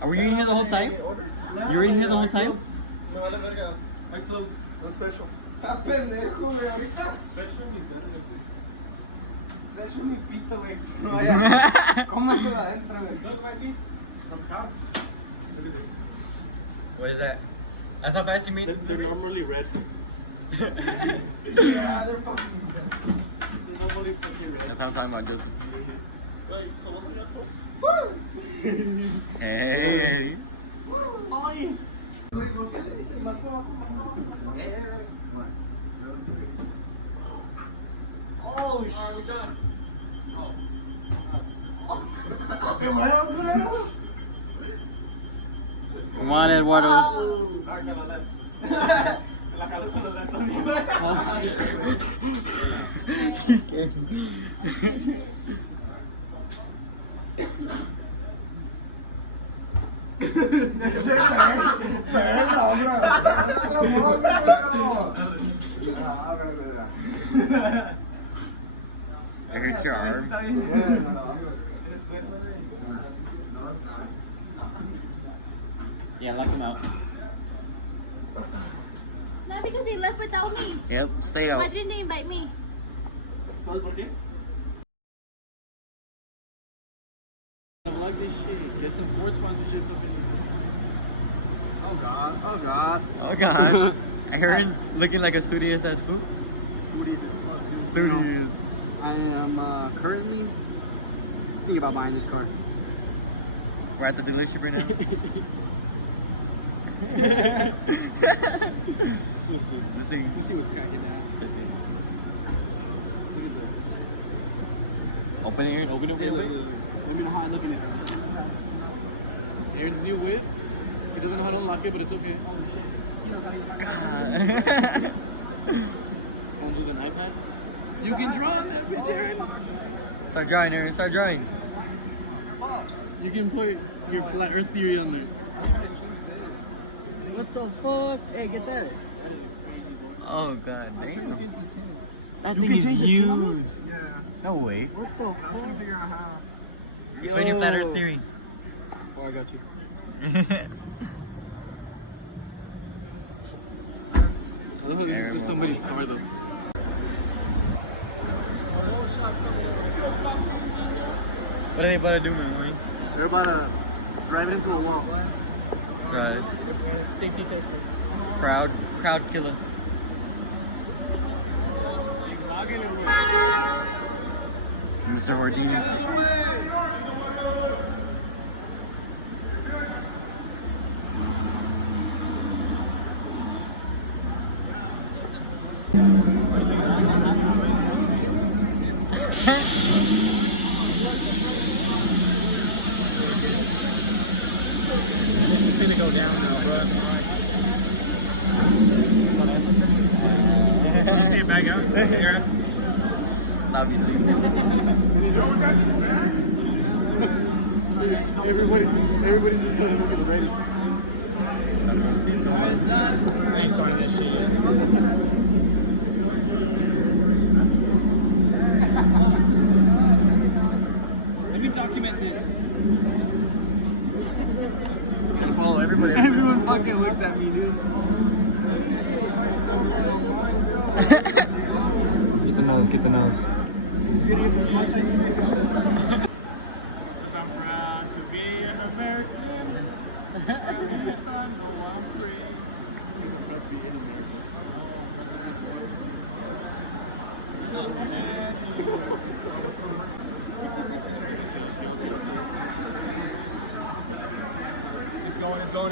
Are we eating here the whole time? You were eating here the whole time? Me vale verga. My clothes. No special. Está pendejo, güey, ahorita. Special mi pito, güey. No vaya. Cómaselo adentro, güey. What is that? That's how fast you mean? They're normally red. Yeah, they're fucking red. They're normally fucking red. That's what I'm talking about, Joseph. Wait, so what's on your clothes? Hey. Ay. Oh, shit. We're done. Come on, Eduardo. She's scared. I hurt your arm. Yeah, lock him out. Not because he left without me. Yep, stay out. Why didn't they invite me? I like this shit. Get some Ford sponsorship. Oh god. Oh god. Oh god. Aaron looking like a studious ass fool. Studious as fuck, dude. Studious. I am currently thinking about buying this car. We're at the dealership right now. Let's see. Let's see. Let's see what's cracking now. Look at Open it, Aaron. Open it, open it. that. Let me know how I look in it. Aaron's new whip. He doesn't know how to unlock it, but it's okay. Comes with an iPad. You can draw on that bitch, Aaron. Start drawing, Aaron. Start drawing. You can put your flat earth theory on there. What the fuck? Hey, get that. Oh god, damn. That You thing can is change the huge. tunnels? No way. What the fuck? Explain your flat earth theory. Oh, I got you. I love how this is just somebody's car though. What are they about to do, man? They're about to drive it into a wall. That's right. Safety testing. Crowd killer. Mr. Houdini. It's gonna go down now, bro. Can you see it back out? Aaron? Obviously. Everybody just said look at the rating. I ain't starting this shit yet. Let me document this. Follow everybody. Everyone fucking looked at me, dude. Get the nose, get the nose. I'm proud to be an American. This time, no, I'm free.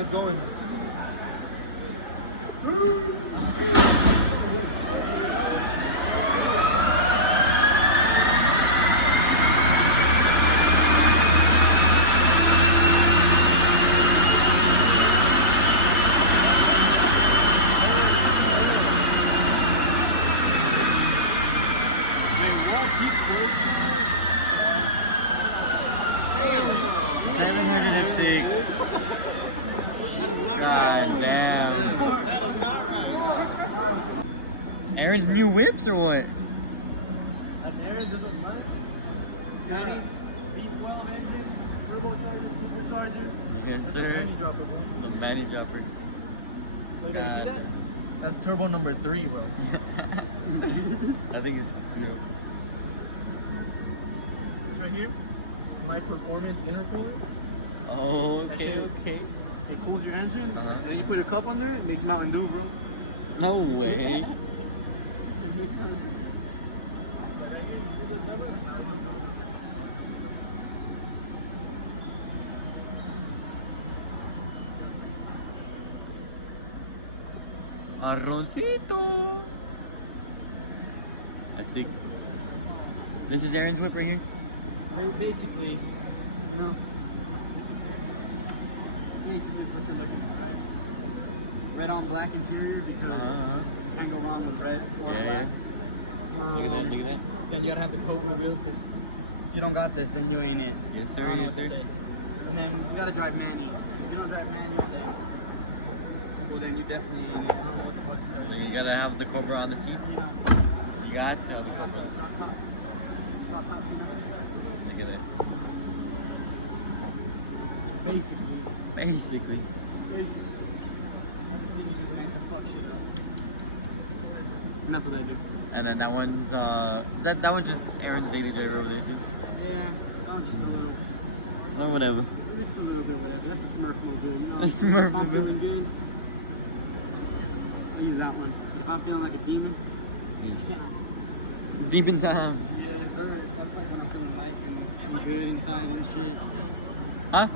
It's going. God damn. Aaron's new whips or what? Aaron's is a what? Manny's V12 engine, turbocharger, supercharger. Yes, sir. Manny dropper, bro. The Manny dropper. Look, God. see that? That's turbo number 3, bro. I think it's new. It's right here. My performance intercooler. Oh, That okay, shit- okay. It cools your engine, Uh-huh. and then you put a cup under it, it makes Mountain Dew, bro. No way. Arroncito. I see. This is Aaron's whip right here. Basically, no. Basically, it's what you're looking for, right? Red on black interior because you can't go wrong with red or Yeah, black. Look at that, look at that. Then you gotta have the coat reveal because if you don't got this, then you ain't it. Yes, I sir, don't know yes, what to sir. say. And then you gotta drive manual. If you don't drive manual, then you definitely ain't it. I don't know what the fuck to say. Like, you gotta have the Cobra on the seats. You got to have the Cobra. Look at that. Basically. Basically. And that's what I do. And then that one's that one's just Aaron's daily driver over there too. Yeah, that was just a little. Or whatever. Just a little bit, whatever. That's a Smurf mode, you know? A Smurf If I'm mode. feeling good, I use that one. If I'm feeling like a demon, Deep in time. yeah, sir. That's like when I'm feeling light and good inside and shit. Huh?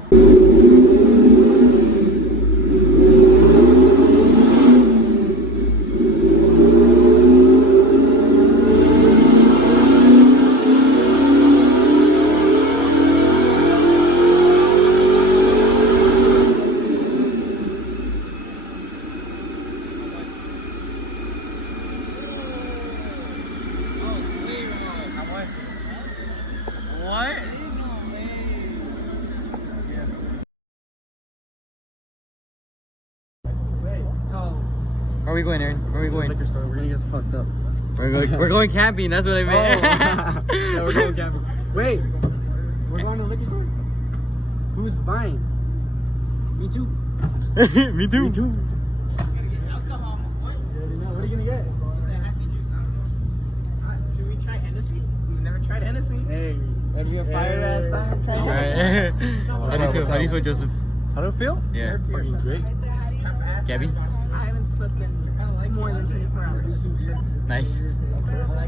What? Wait, so. Where are we going, Aaron? Where are we going? Liquor store. We're gonna get fucked up. We're going camping. That's what I meant. Yeah, we're going camping. Wait, we're going to the liquor store? Who's buying? Me too. Me too. Me too. What are you gonna get? Should we try Hennessy? We've never tried Hennessy. Hey, that'd be a fire ass time. Alright. How do you feel? How do you feel, Joseph? How do it feel? Yeah. Fucking great. Gabby? I haven't slept in more than 24 hours. Nice.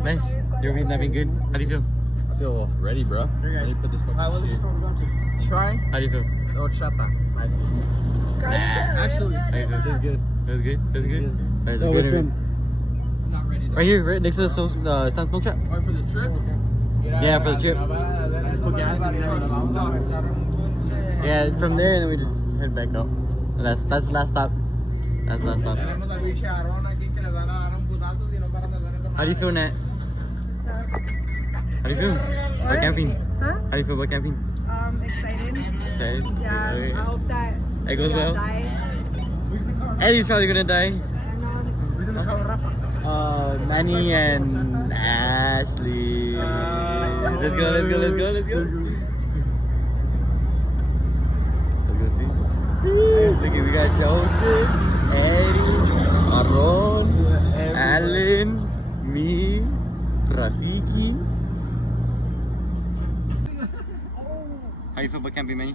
Nice. Your week not been good? How do you feel? I feel ready, bro. Let me put this fucking What liquor shit. store we going to? Try How do you feel? horchata. Nice. Actually, How do you feel? Tastes good. Feels good? Feels good? That's So a which good one? I'm not ready to. Right here, right next to the Sun Smoke Shop. Or for the trip? Yeah, for the trip. Let's put gas in there and stop. Yeah, from there and then we just head back out. And that's the last stop. That's the last stop. How do you feel, Nat? How do you feel? About What? camping? Huh? How do you feel about camping? Excited. Excited? Yeah, Okay. I hope that It goes we well? don't die. Eddie's probably gonna die. I'm not. Who's in the car with Rafa? Manny and Ashley. Let's go, let's go, let's go, let's go. Let's go see. Look at, we got Joseph, Eddie, Aaron, Alan, me, Rafiki. How you feel about camping, Manny?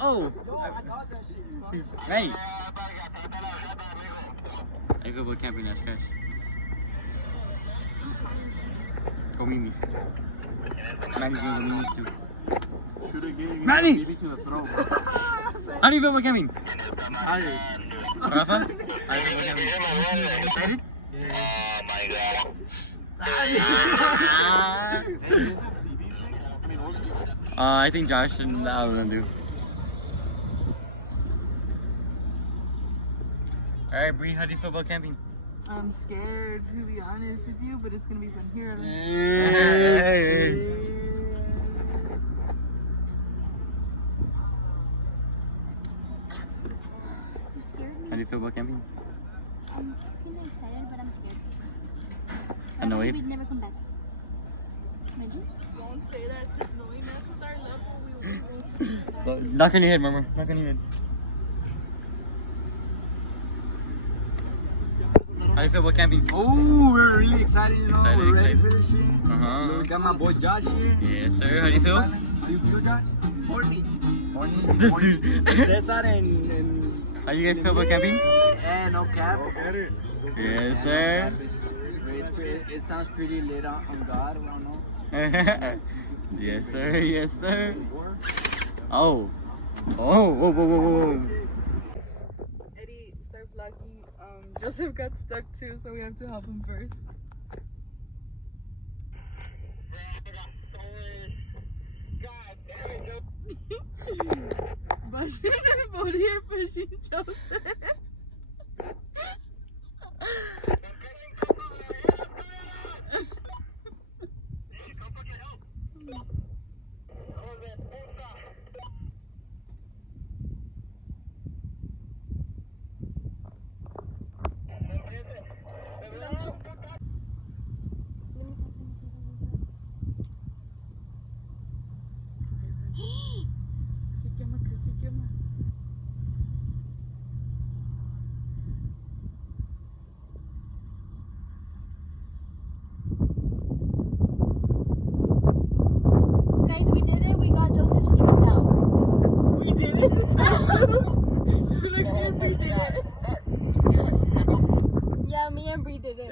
Oh! Manny! How you feel about camping, that's guys? Go meet me. Manny's gonna go meet me too. Shoot again. Manny! Maybe to the throat. How do you feel about camping? Tired. Rafa? How do you feel about camping? Excited? I think Josh and I was gonna do. Alright, Bree, how do you feel about camping? I'm scared, to be honest with you, but it's gonna be fun here. How do you feel about camping? I'm kind of excited, but I'm scared. Annoyed? We'd never come back. Imagine. Don't say that. Just knowing that's our level, we won't. Knock on your head, Murmur. Knock on your head. How do you feel about camping? Oh, we're really excited, you know. Excited, we're ready excited. for this shit. We got my boy Josh here. Yes, sir. How do you feel? How do you feel, Josh? Horny. This dude. Cesar and How do you guys feel about camping? yeah, no cap. Yes, sir. It sounds pretty lit on God. I don't know. Yes, sir. Yes, sir. Oh. Oh. Whoa, whoa, whoa, whoa. Eddie, start vlogging. Joseph got stuck too, so we have to help him first. Bashin is both here pushing Joseph. Guys, we did it. We got Joseph's trip out. We did it. Yeah, me and Bree did it.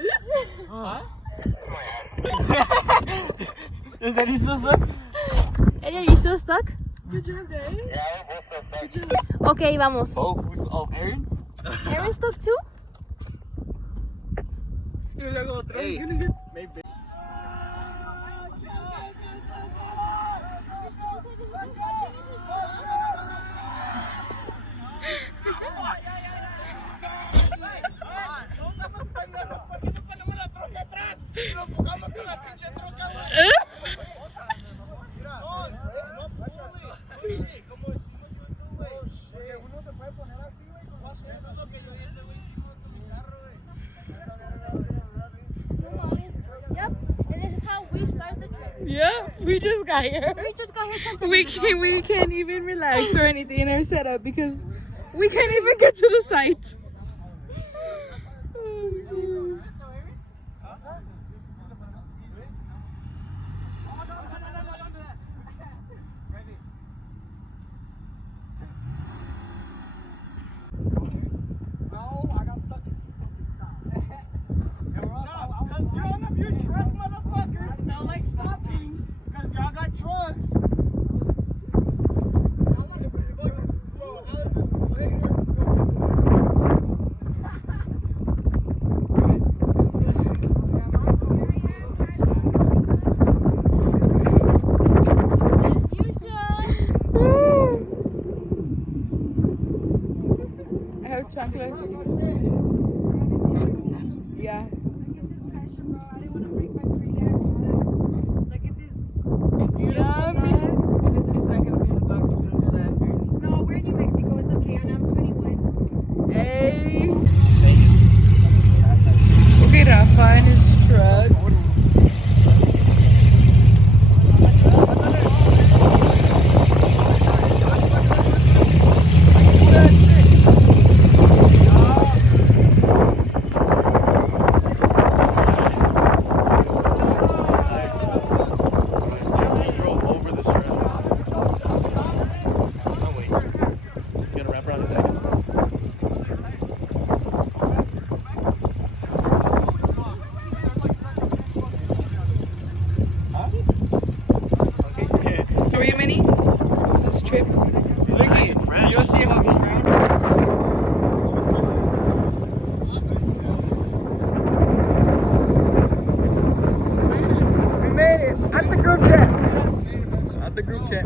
Is Eddie still stuck? Eddie, are you still stuck? Good job, Dave. Okay, vamos. Oh, Aaron? Aaron stuck too? Y luego otra. Hey. Maybe. Yep, and this is how we start the trip. Yeah, we just got here. We just got here 10 seconds We ago. we can't even relax or anything in our setup because we can't even get to the site. No, I got stuck. Because none of you truck motherfuckers now like stopping because y'all got trucks. I have chocolate. Yeah. Yummy. This is not gonna be in the box. We don't do that. No, we're in New Mexico. It's okay. And I'm 21. Hey. Okay, Rafa in his truck. How are you, Minnie? This trip? You'll see how good friend. We made it at the group chat. At the group chat.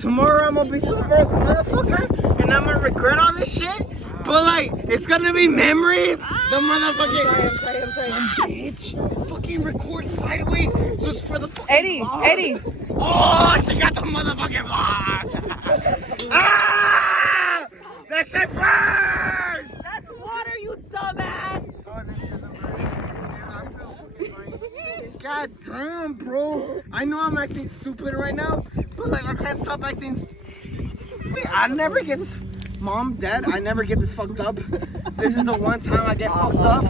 Tomorrow I'm gonna be so first motherfucker and I'm gonna regret all this shit. But like, it's gonna be memories. The motherfucking. Bitch, fucking record sideways just for the fucking Eddie, vlog. Eddie. Oh, she got the motherfucking vlog. Ah! That shit burns! That's water, you dumbass. God damn, bro. I know I'm acting stupid right now, but like I can't stop acting Wait, I never get this. Mom, Dad, I never get this fucked up. This is the one time I get fucked up.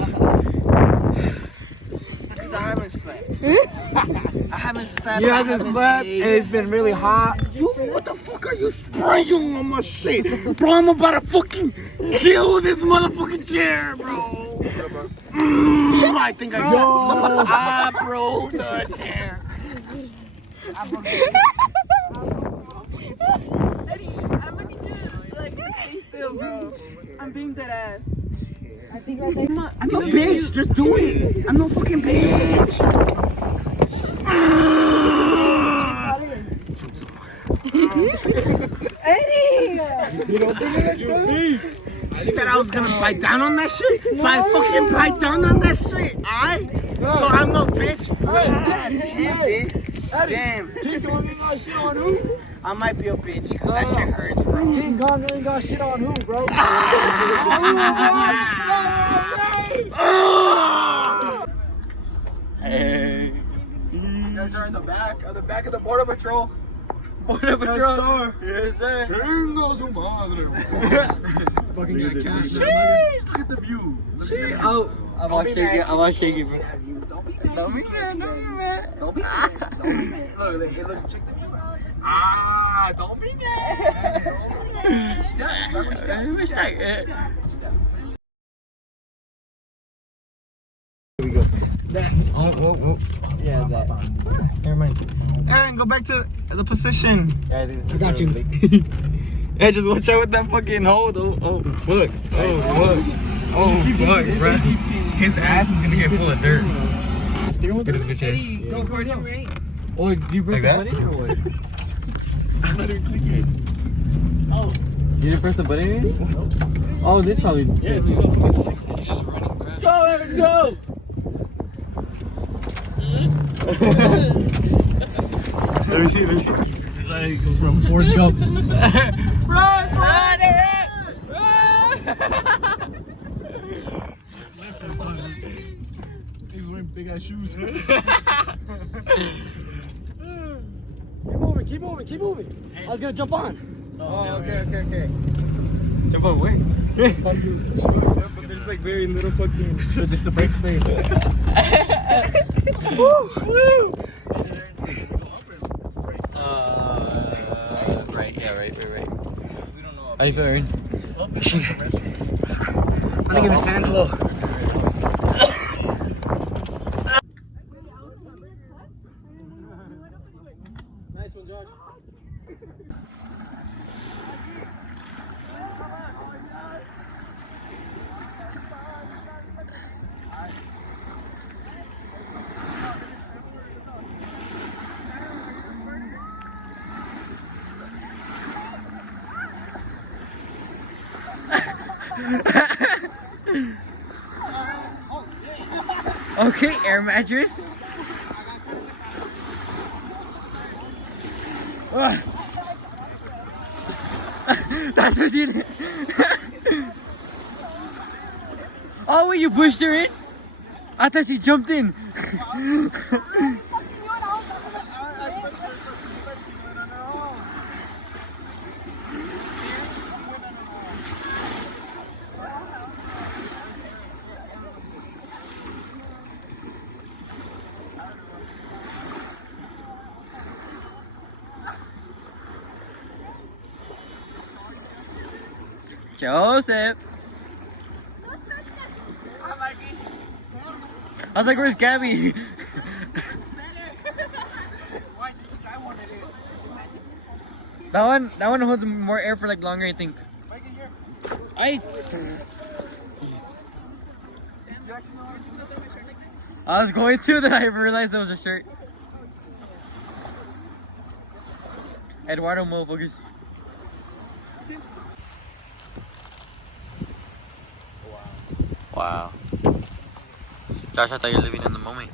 Because I haven't slept. I haven't slept. You haven't slept, and it's been really hot. You, what the fuck are you spraying on my shit? Bro, I'm about to fucking kill this motherfucking chair, bro. I think I broke the chair. Eddie, I'm gonna need you to like stay still, bro. I'm being dead ass. I think right there. I'm no bitch, just do it. I'm no fucking bitch. Eddie! You don't think it's me? She said I was gonna bite down on that shit, so I fucking bite down on that shit, alright? So I'm no bitch. Damn, bitch. Damn. King Kong ain't got shit on who? I might be a bitch, because that shit hurts, bro. King Kong ain't got shit on who, bro? Hey. You guys are in the back of the border patrol. Border Patrol. sir. Yes, sir. Chingo su madre. Fucking got cash. Look at the view. Look at the view. Oh, I'm all shaking. I'm all shaking, bro. Don't be mad. Don't be mad. Don't be mad. Don't be mad. Look, check the view out. Ah, don't be mad. Step. Remember, step. Step. Yeah, that. Never mind. Aaron, go back to the position. I got you. Hey, just watch out with that fucking hold. Oh, fuck. Oh, fuck. Oh, fuck, bro. His ass is gonna get full of dirt. Look at this bitch here. Go for him, right? Oh, do you press Like the that? button or what? I'm not even clicking it. Oh. You didn't press the button yet? Oh, this probably. Yeah, He's just running. go, Evan, go! Let me see. It's like from Forrest Gump. Run! He's wearing big ass shoes. Keep moving. I was gonna jump on. Oh, okay. Jump on, wait. But there's like very little fucking. So just the brake space. Woo! Right, yeah, right. How you feel, Aaron? I think the sand's low. Nice one, Josh. Okay, air mattress. That's what you did. Oh, wait, you pushed her in? I thought she jumped in. Joseph. I was like, where's Gabby? That one holds more air for like longer, I think. I was going to, then I realized it was a shirt. Eduardo Mo, focus. Wow. Josh, I thought you were living in the moment.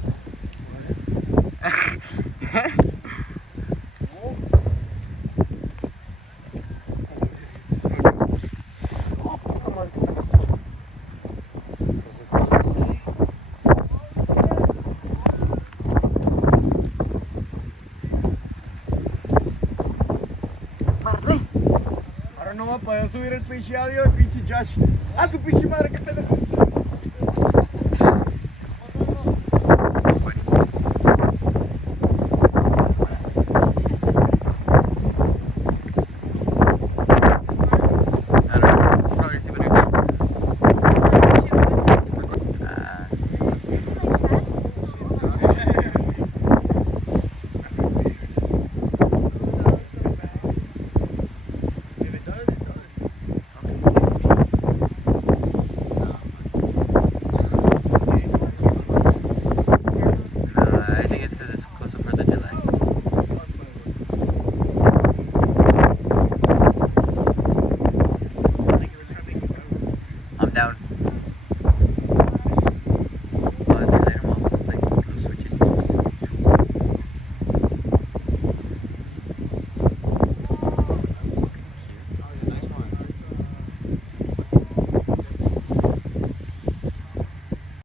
Ahora no va a poder subir el pinche audio, el pinche Josh. A su pinche madre que tenemos.